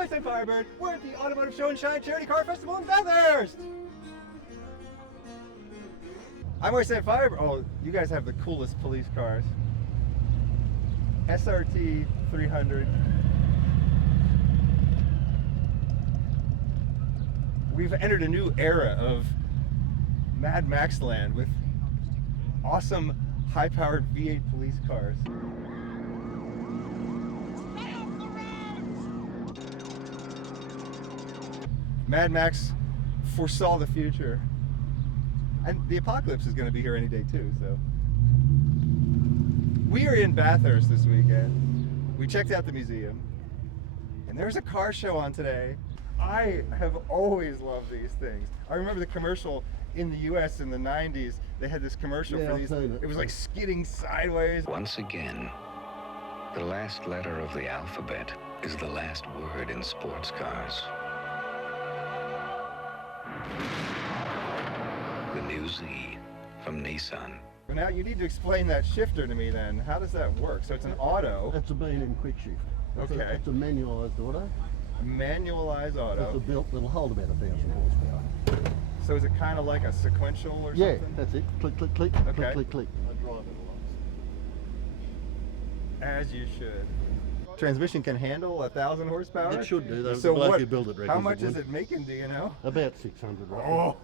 WastelandFirebird. We're at the Automotive Show and Shine Charity Car Festival in Bathurst. I'm WastelandFirebird. Oh, you guys have the coolest police cars. SRT 300. We've entered a new era of Mad Max land with awesome high-powered V8 police cars. Mad Max foresaw the future. And the apocalypse is going to be here any day too, so. We are in Bathurst this weekend. We checked out the museum. And there's a car show on today. I have always loved these things. I remember the commercial in the US in the 90s. They had this commercial for these. It was like skidding sideways. Once again, the last letter of the alphabet is the last word in sports cars. The new Z from Nissan. Now you need to explain that shifter to me then. How does that work? So it's an auto. It's a B&M quick shift. Okay. It's a manualised auto. A manualized auto. It's a built that'll hold about 1,000 horsepower. So is it kind of like a sequential or something? Yeah, that's it. Click, click, click, Okay. click, click, click. I drive it a lot. As you should. Transmission can handle 1,000 horsepower? It should do. So the bloke what, who built it how reckons much it is would. it making, do you know? About 600 roughly. Oh!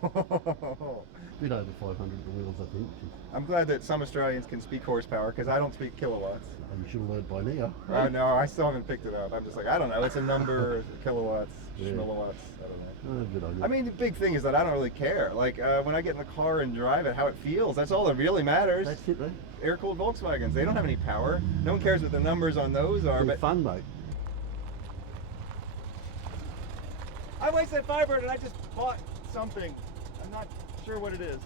A bit over 500 the wheels, I think. I'm glad that some Australians can speak horsepower because I don't speak kilowatts. You should have learned by now. Oh no, I still haven't picked it up. I'm just like, I don't know. It's a number, kilowatts, Yeah. schmillowatts, I don't know. Good on you. I mean, the big thing is that I don't really care. Like when I get in the car and drive it, how it feels. That's all that really matters. That's it, right? Air-cooled Volkswagens, they don't have any power. No one cares what the numbers on those are. They're But fun, mate. I WastelandFirebird and I just bought something. I'm not sure what it is.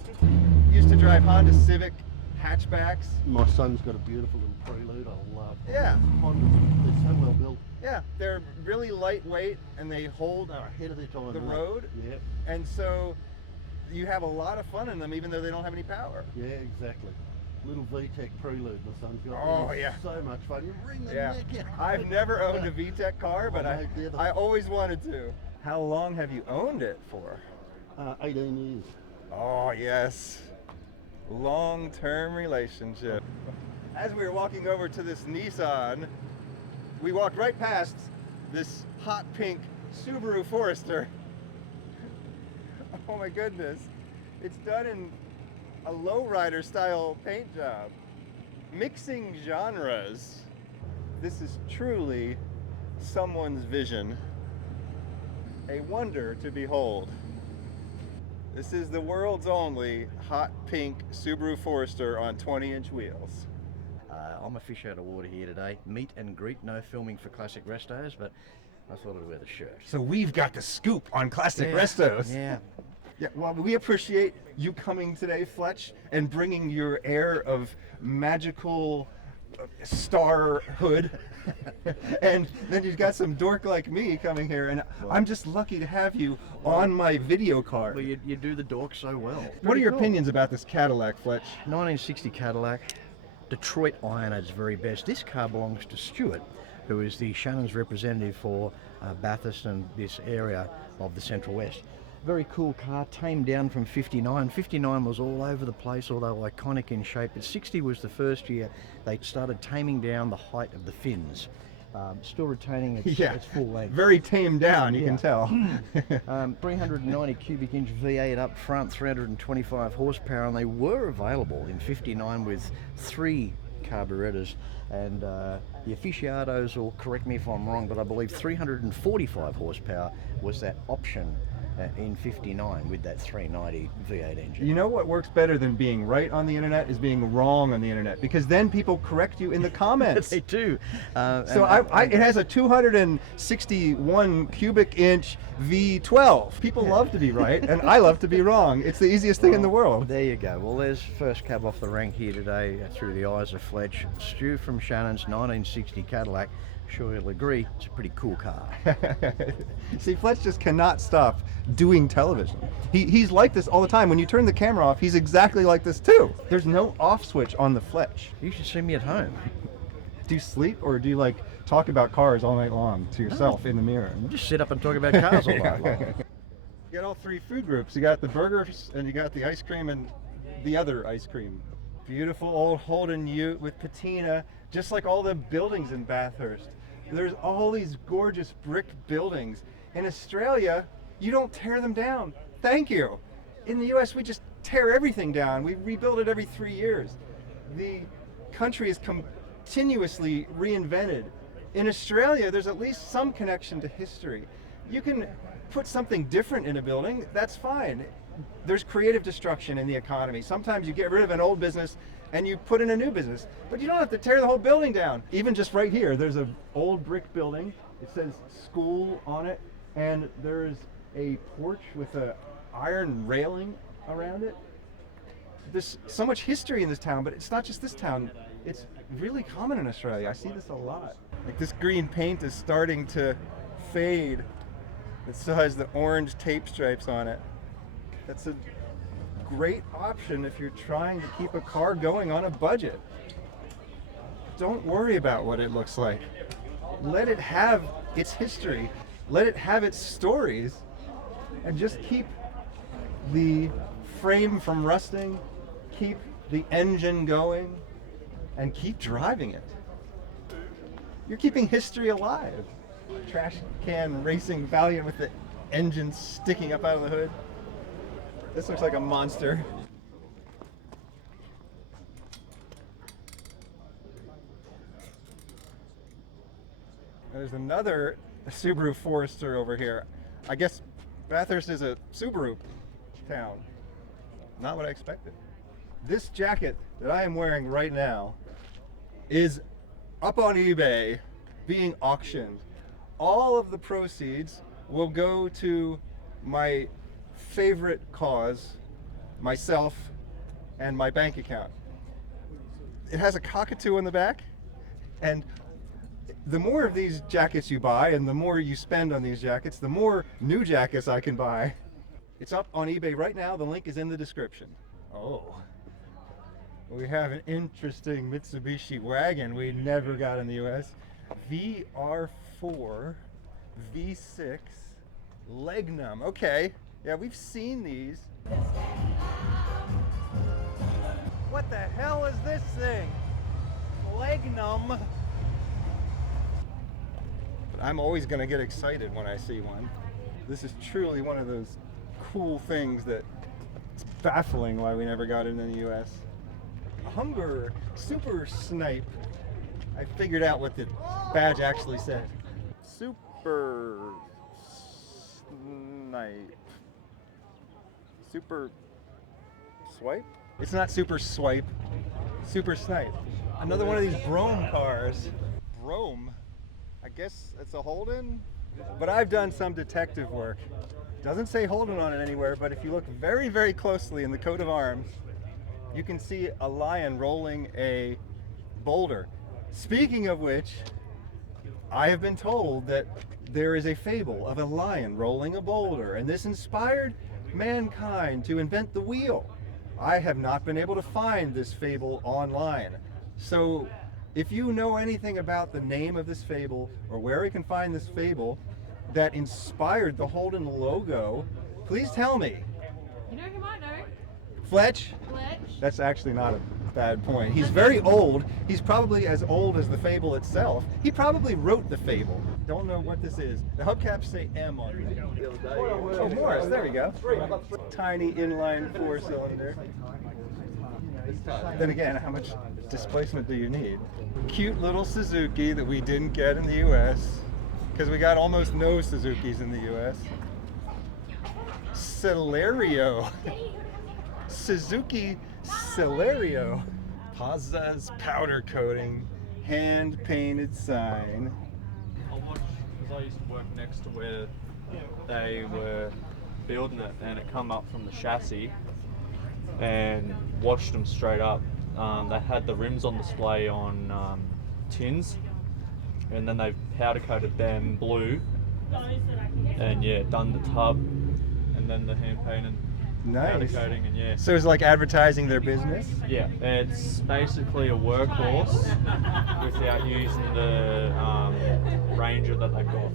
Used to drive Honda Civic hatchbacks. My son's got a beautiful little Prelude. I love them. Yeah. Hondas, they're so well built. Yeah, they're really lightweight and they hold They're ahead of their time. the mate. road. Yeah. And so you have a lot of fun in them even though they don't have any power. Yeah, exactly. Little VTEC Prelude my son's got. Oh, They're yeah. So much fun. You ring the Yeah. neck out. I've never owned a VTEC car, but Oh, mate, I always wanted to. How long have you owned it for? 18 years. Oh, yes. Long-term relationship. As we were walking over to this Nissan, we walked right past this hot pink Subaru Forester. Oh my goodness. It's done in a lowrider style paint job. Mixing genres. This is truly someone's vision. A wonder to behold. This is the world's only hot pink Subaru Forester on 20-inch wheels. I'm a fish out of water here today. Meet and greet, no filming for classic restos, but I thought I'd wear the shirt. So we've got the scoop on classic restos. Yeah. Yeah, well, we appreciate you coming today, Fletch, and bringing your air of magical starhood. And then you've got some dork like me coming here, and I'm just lucky to have you on my video card. Well, you do the dork so well. What are your opinions about this Cadillac, Fletch? 1960 Cadillac, Detroit iron at its very best. This car belongs to Stuart, who is the Shannon's representative for Bathurst and this area of the Central West. Very cool car, tamed down from 59. 59 was all over the place, although iconic in shape. But 60 was the first year they started taming down the height of the fins. Still retaining its full length. Very tamed down, you can tell. 390 cubic inch V8 up front, 325 horsepower, and they were available in 59 with 3 carburetors. And the aficionados will correct me if I'm wrong, but I believe 345 horsepower was that option in 59 with that 390 V8 engine. You know what works better than being right on the internet is being wrong on the internet, because then people correct you in the comments. They do. So it has a 261 cubic inch V12. People love to be right, and I love to be wrong. It's the easiest thing in the world. There you go. Well, there's first cab off the rank here today through the eyes of Fletch. Stu from Shannon's 1960 Cadillac. Sure you'll agree, it's a pretty cool car. See, Fletch just cannot stop doing television. He's like this all the time. When you turn the camera off, he's exactly like this too. There's no off switch on the Fletch. You should see me at home. Do you sleep, or do you like talk about cars all night long to yourself in the mirror. You just sit up and talk about cars all night long. You got all three food groups. You got the burgers, and you got the ice cream, and the other ice cream. Beautiful old Holden Ute with patina, just like all the buildings in Bathurst. There's all these gorgeous brick buildings. In Australia, you don't tear them down. Thank you. In the US, we just tear everything down. We rebuild it every 3 years. The country is continuously reinvented. In Australia, there's at least some connection to history. You can put something different in a building, that's fine. There's creative destruction in the economy. Sometimes you get rid of an old business and you put in a new business, but you don't have to tear the whole building down. Even just right here, there's an old brick building. It says school on it, and there's a porch with a iron railing around it. There's so much history in this town, but it's not just this town. It's really common in Australia. I see this a lot. Like, this green paint is starting to fade. It still has the orange tape stripes on it. That's a great option if you're trying to keep a car going on a budget. Don't worry about what it looks like. Let it have its history. Let it have its stories. And just keep the frame from rusting, keep the engine going, and keep driving it. You're keeping history alive. Trash can racing Valiant with the engine sticking up out of the hood. This looks like a monster. There's another Subaru Forester over here. I guess Bathurst is a Subaru town. Not what I expected. This jacket that I am wearing right now is up on eBay being auctioned. All of the proceeds will go to my favorite cause, myself, and my bank account. It has a cockatoo in the back, and the more of these jackets you buy and the more you spend on these jackets, the more new jackets I can buy. It's up on eBay right now. The link is in the description. Oh, we have an interesting Mitsubishi wagon we never got in the US. VR4 V6 Legnum. Okay, yeah, we've seen these. What the hell is this thing? Legnum. But I'm always gonna get excited when I see one. This is truly one of those cool things that it's baffling why we never got it in the US. Humber Super Snipe. I figured out what the badge actually said. Super Snipe. Super Swipe? It's not Super Swipe. Super Snipe. Another one of these Brome cars. Brome? I guess it's a Holden? But I've done some detective work. Doesn't say Holden on it anywhere, but if you look very, very closely in the coat of arms, you can see a lion rolling a boulder. Speaking of which, I have been told that there is a fable of a lion rolling a boulder, and this inspired mankind to invent the wheel. I have not been able to find this fable online. So if you know anything about the name of this fable or where we can find this fable that inspired the Holden logo, please tell me. You know who might know? Fletch? Fletch. That's actually not a bad point. He's very old. He's probably as old as the fable itself. He probably wrote the fable. Don't know what this is. The hubcaps say M on it. Oh, Morris, there we go. Tiny inline 4-cylinder. Then again, how much displacement do you need? Cute little Suzuki that we didn't get in the US, because we got almost no Suzukis in the US. Celerio. Suzuki Celerio. Pazza's powder coating, hand painted sign. I watched, because I used to work next to where they were building it, and it come up from the chassis and washed them straight up. They had the rims on display on tins, and then they powder coated them blue, and yeah, done the tub, and then the hand painted Nice. powder coating, and yeah. So it's like advertising their business? Yeah, it's basically a workhorse without using the Ranger that they've got.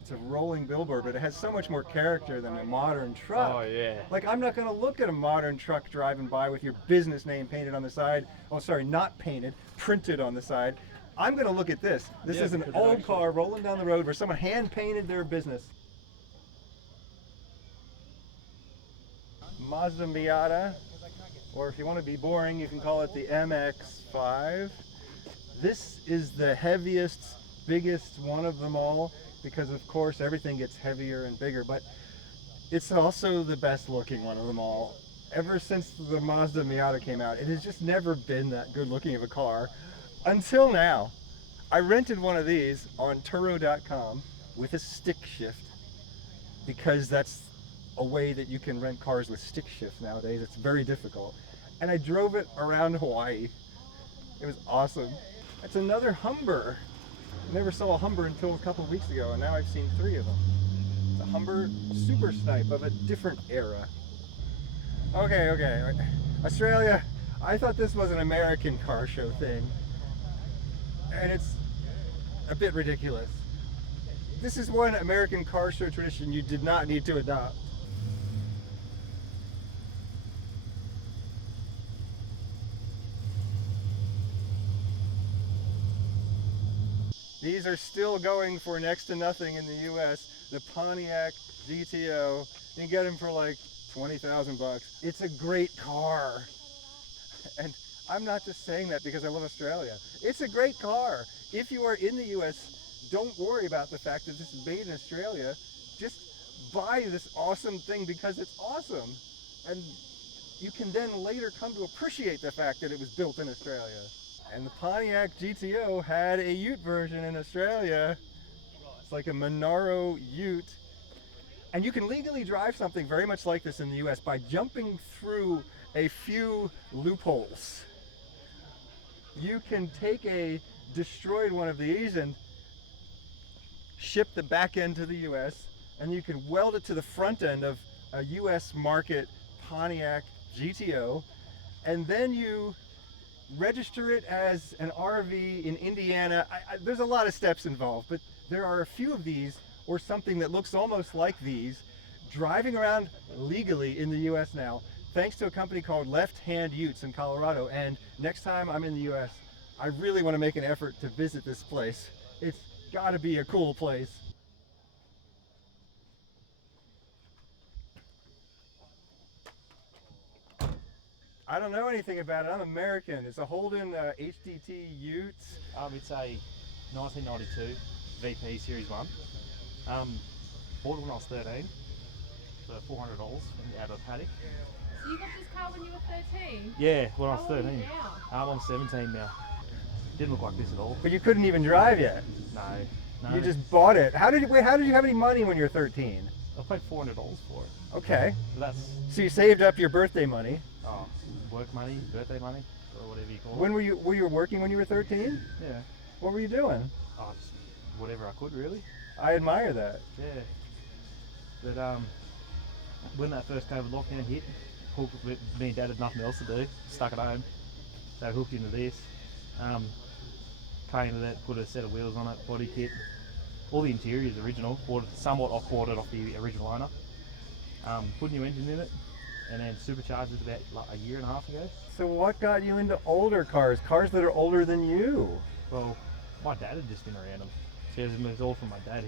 It's a rolling billboard, but it has so much more character than a modern truck. Oh yeah. Like, I'm not going to look at a modern truck driving by with your business name painted on the side. Oh, sorry, not painted, printed on the side. I'm going to look at this. This Yeah, is an because old actually- car rolling down the road where someone hand painted their business. Mazda Miata, or if you want to be boring, you can call it the MX-5. This is the heaviest, biggest one of them all, because of course everything gets heavier and bigger, but it's also the best looking one of them all. Ever since the Mazda Miata came out, it has just never been that good looking of a car until now. I rented one of these on Turo.com with a stick shift, because that's a way that you can rent cars with stick shifts nowadays. It's very difficult. And I drove it around Hawaii. It was awesome. It's another Humber. I never saw a Humber until a couple of weeks ago, and now I've seen 3 of them. It's a Humber Super Snipe of a different era. Okay. Australia, I thought this was an American car show thing, and it's a bit ridiculous. This is one American car show tradition you did not need to adopt. These are still going for next to nothing in the US. The Pontiac GTO, you can get them for like 20,000 bucks. It's a great car. And I'm not just saying that because I love Australia. It's a great car. If you are in the US, don't worry about the fact that this is made in Australia. Just buy this awesome thing because it's awesome. And you can then later come to appreciate the fact that it was built in Australia. And the Pontiac GTO had a Ute version in Australia. It's like a Monaro Ute. And you can legally drive something very much like this in the US by jumping through a few loopholes. You can take a destroyed one of these and ship the back end to the US, and you can weld it to the front end of a US market Pontiac GTO, and then you register it as an RV in Indiana. There's a lot of steps involved, but there are a few of these, or something that looks almost like these, driving around legally in the US now, thanks to a company called Left Hand Utes in Colorado. And next time I'm in the US, I really want to make an effort to visit this place. It's got to be a cool place. I don't know anything about it. I'm American. It's a Holden HDT Ute. It's a 1992 VP Series 1. Bought it when I was 13 for $400 out of a paddock. So you got this car when you were 13? Yeah, when I was How old are 13. you now? I'm 17 now. Didn't look like this at all. But you couldn't even drive yet. No. You just bought it. How did you have any money when you were 13? I paid $400 for it. Okay. So that's So you saved up your birthday money. work money, birthday money, or whatever you call it. When were you working when you were 13? Yeah. What were you doing? Just whatever I could, really. I admire that. Yeah. But when that first COVID lockdown hit, me and Dad had nothing else to do, stuck at home, so I hooked into this. Came to that, put a set of wheels on it, body kit, all the interiors original, somewhat bought it off the original owner. Put a new engine in it, and then supercharged it about like a year and a half ago. So what got you into older cars that are older than you? Well, my dad had just been around them. So it was all from my dad.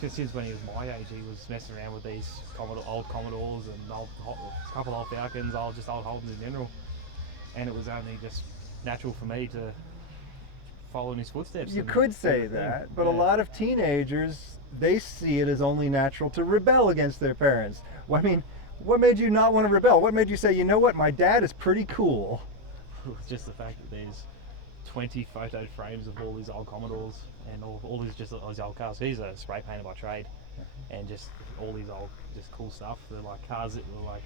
Since when he was my age, he was messing around with these old Commodores and a couple old Falcons, old Holdens in general. And it was only just natural for me to follow in his footsteps. You and could do say the thing. that, but a Yeah. lot of teenagers, they see it as only natural to rebel against their parents. Well, I mean, what made you not want to rebel? What made you say, you know what, my dad is pretty cool? It's just the fact that there's 20 photo frames of all these old Commodores and all these old cars. He's a spray painter by trade, and just all these old, just cool stuff. They're like cars that were like,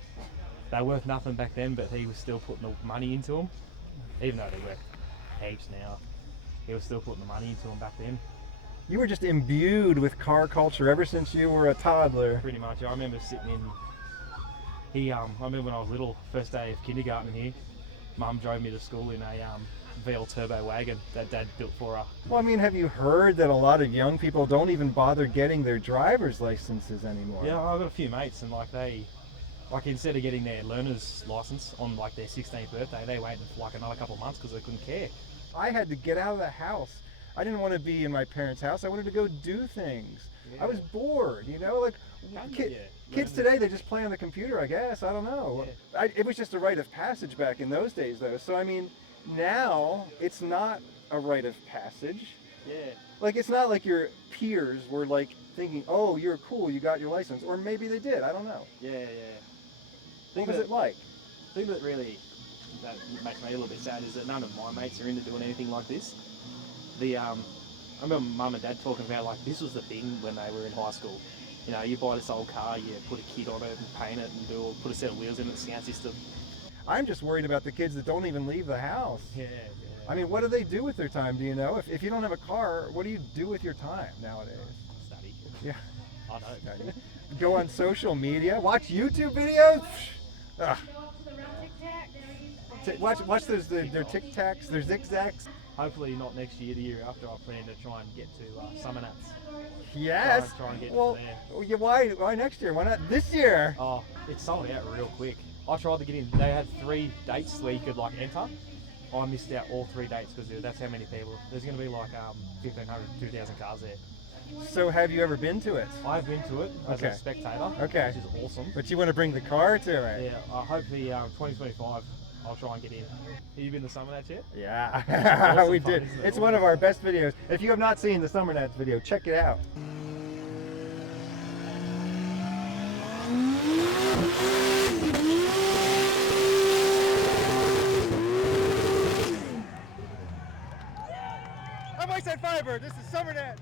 they worth nothing back then, but he was still putting the money into them, even though they worth heaps now. He was still putting the money into them back then. You were just imbued with car culture ever since you were a toddler. Pretty much. I remember sitting in I remember when I was little, first day of kindergarten here, Mum drove me to school in a VL turbo wagon that Dad built for her. Well, I mean, have you heard that a lot of young people don't even bother getting their driver's licenses anymore? Yeah, I've got a few mates, and like they, like instead of getting their learner's license on like their 16th birthday, they waited for like another couple of months because they couldn't care. I had to get out of the house. I didn't want to be in my parents' house. I wanted to go do things. I was bored, you know, like kids today, they just play on the computer, I guess. I don't know. Yeah. It was just a rite of passage back in those days, though. So, I mean, now it's not a rite of passage. Yeah. Like, it's not like your peers were like thinking, oh, you're cool, you got your license. Or maybe they did, I don't know. Yeah. What was it like? The thing that really that makes me a little bit sad is that none of my mates are into doing anything like this. I remember Mum and Dad talking about like this was the thing when they were in high school. You know, you buy this old car, you put a kit on it and paint it and put a set of wheels in it, sound system. I'm just worried about the kids that don't even leave the house. Yeah. I mean, what do they do with their time? Do you know? If you don't have a car, what do you do with your time nowadays? Study. Yeah. I know. Go on social media, watch YouTube videos. Ugh. Watch those their Tic Tacs, their zigzags. Hopefully not next year, the year after. I plan to try and get to Summer Nats. Yes. Try and get well, there. yeah, why next year? Why not this year? Oh, it sold out real quick. I tried to get in. They had 3 dates where you could like enter. I missed out all 3 dates because that's how many people. There's going to be like 1,500, 2,000 cars there. So have you ever been to it? I've been to it as a spectator, okay, which is awesome. But you want to bring the car to it? Yeah, hopefully 2025 I'll try and get in. Have you been to Summer Nats yet? Yeah, Awesome we fun, did. isn't it? It's one of our best videos. If you have not seen the Summer Nats video, check it out. I'm WastelandFirebird. This is Summer Nats.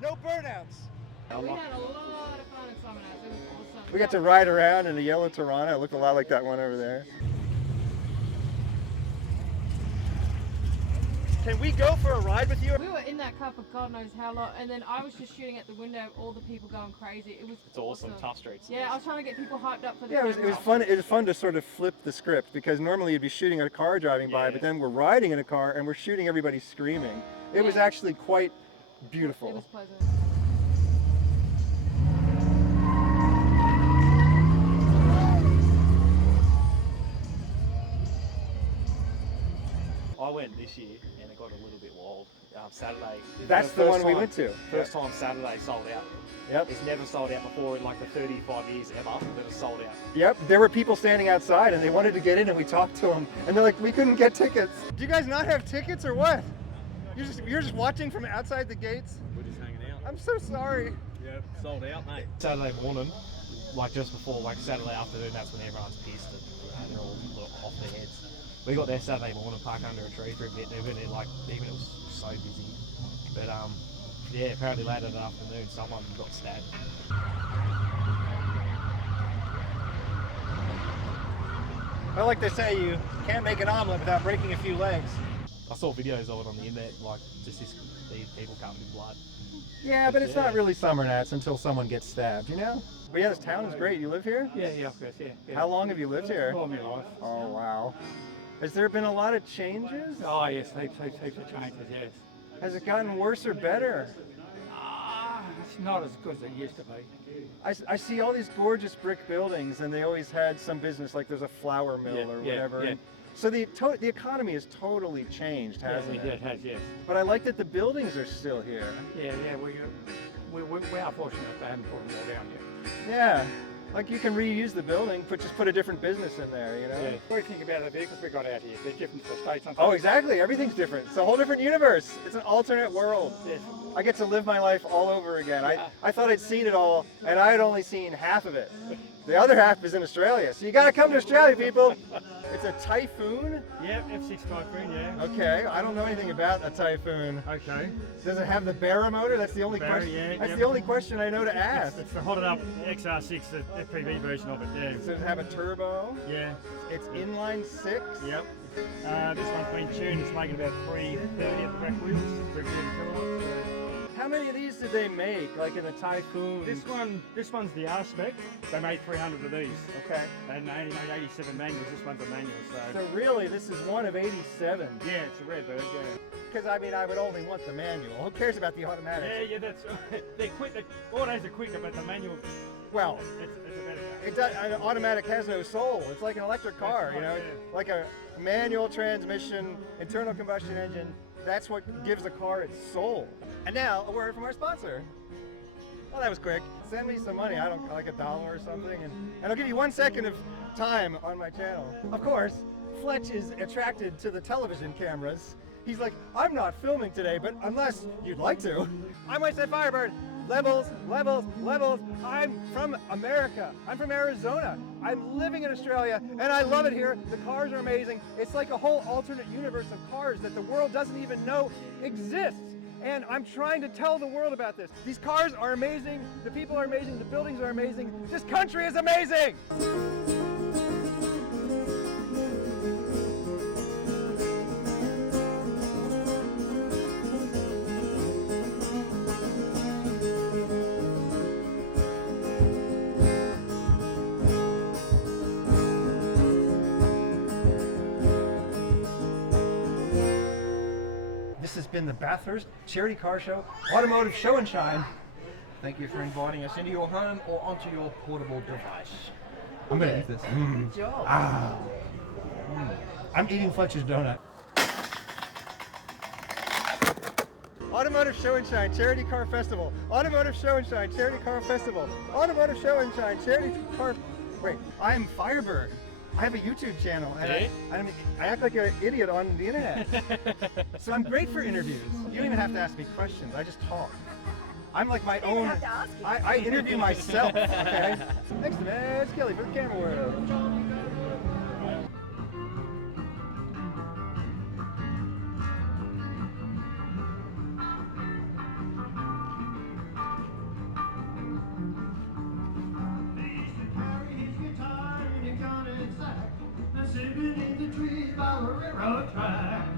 No burnouts. We had a lot of fun at Summer Nats. It was awesome. We got to ride around in a yellow Toronto. It looked a lot like that one over there. Can we go for a ride with you? We were in that car for God knows how long, and then I was just shooting at the window, all the people going crazy. It was It's awesome. Tough streets. Yeah, I was trying to get people hyped up for the Yeah, it was fun. It was fun to sort of flip the script because normally you'd be shooting at a car driving by, but then we're riding in a car and we're shooting everybody screaming. It was actually quite beautiful. It was pleasant. I went this year and it got a little bit wild. Saturday. That's the one we went to. First time Saturday sold out. Yep. It's never sold out before in like the 35 years ever that it's sold out. Yep. There were people standing outside and they wanted to get in and we talked to them and they're like, we couldn't get tickets. Do you guys not have tickets or what? You're just watching from outside the gates? We're just hanging out. I'm so sorry. Yeah, sold out, mate. Saturday morning, like just before, like Saturday afternoon, that's when everyone's pissed and they're all off their heads. We got there Saturday morning, parked under a tree for a bit, and it, like even it was so busy. But yeah, apparently later that afternoon, someone got stabbed. I like to say you can't make an omelet without breaking a few legs. I saw videos of it on the internet, like just these people covered in blood. Yeah, but it's not really Summer Nats until someone gets stabbed, you know? But yeah, this town is great. You live here? Yeah, of course, yeah. How long have you lived here? All my life. Oh, wow. Has there been a lot of changes? Oh, yes, heaps of changes, yes. Has it gotten worse or better? It's not as good as it used to be. I see all these gorgeous brick buildings and they always had some business, like there's a flour mill or whatever. Yeah. And so the economy has totally changed, hasn't it? Yeah, it has, yes. But I like that the buildings are still here. Yeah, we are fortunate they haven't put them all down yet. Yeah. Like you can reuse the building, just put a different business in there, you know? Yeah. What do you think about the vehicles we got out here? They're different to the States, aren't Oh, they? exactly. Everything's different. It's a whole different universe. It's an alternate world. Yes. I get to live my life all over again. I thought I'd seen it all, and I had only seen half of it. The other half is in Australia. So you gotta come to Australia, people. It's a Typhoon? Yeah, F6 Typhoon, yeah. Okay, I don't know anything about a Typhoon. Okay. Does it have the Barra motor? That's the only Barra, question. yeah, That's yeah. the only question I know to ask. It's the hotted up XR6, the FPV version of it, yeah. Does it have a turbo? Yeah. It's inline 6? Yep. This one's been tuned, it's making about 330 at the back wheels, 330 kilowatts. How How many of these did they make, like in a typhoon? This one's the R spec. They made 300 of these. Okay. They made 87 manuals. This one's a manual. So really, this is one of 87. Yeah, it's a rare bird. Yeah. Because I mean, I would only want the manual. Who cares about the automatic? Yeah, that's they're quick. Autos are quicker, but the manual. Well, it's a better car. it does. An automatic has no soul. It's like an electric car, you know, like a manual transmission, internal combustion engine. That's what gives a car its soul. And now a word from our sponsor. Well, that was quick. Send me some money. I don't like $1 or something, and I'll give you 1 second of time on my channel. Of course, Fletch is attracted to the television cameras. He's like, I'm not filming today, but unless you'd like to. I'm WastelandFirebird. Levels, levels, levels. I'm from America. I'm from Arizona. I'm living in Australia, and I love it here. The cars are amazing. It's like a whole alternate universe of cars that the world doesn't even know exists. And I'm trying to tell the world about this. These cars are amazing. The people are amazing. The buildings are amazing. This country is amazing. This has been the Bathurst Charity Car Show, Automotive Show and Shine. Thank you for inviting us into your home or onto your portable device. I'm gonna eat this. Good job. I'm eating Fletcher's donut. Automotive Show and Shine Charity Car Festival. Automotive Show and Shine Charity Car Festival. Automotive Show and Shine Charity Car. Wait, I'm Firebird. I have a YouTube channel, and I act like an idiot on the internet. So I'm great for interviews. You don't even have to ask me questions. I just talk. I'm like my own. I interview myself. Okay. Thanks to Miss Kelly for the camera work. Sitting in the trees by the railroad track.